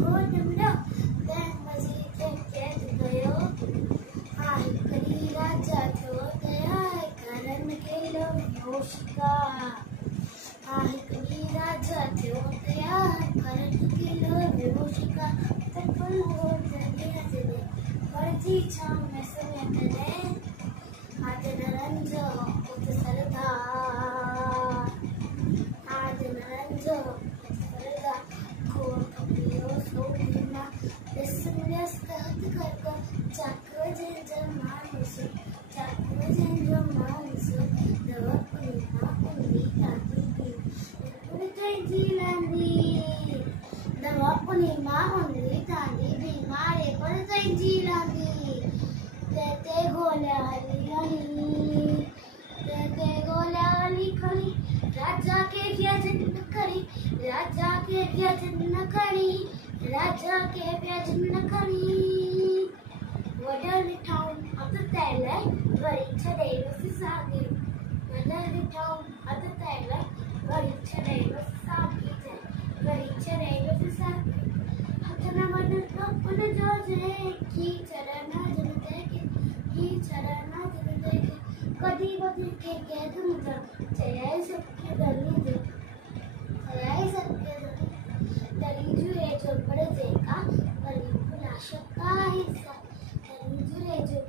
हो डमडो मैं मस्जिद कैद गयो आए करी राजा थो दया कारण के लो नोशिका आए करी राजा थो दया कारण के लो नोशिका तपल हो जने जने वर्जी छाम में समय करे आज नरंजो उत सरदा आज नरंजो सरदा को कपियो सोना बेसुनियस कहत करको चाको जेंजर मानुस चाको जेंजर मानुस दवा पुना पुनी ताती पुनी तेजी लांदी दवा पुनी मां पुनी ताती बीमारे पर तेजी लांदी तेते गोलाली खड़ी राजा के व्यजन करी राजा के व्यजन करी राजा के व्यजन करी वडली town of the Thailand Varichade was Sagi वडली town of the Thailand Varichade was Sagi Varichade was Sagi हथना मन अपन जोजे की चरना जन देखे की चरना जन देखे कदी कदी के तुम चयाई सबके दली दे चयाई सबके दली जुए जो बड़े देखा बड़ी खुला शक्का हिस्सा दली जुए जो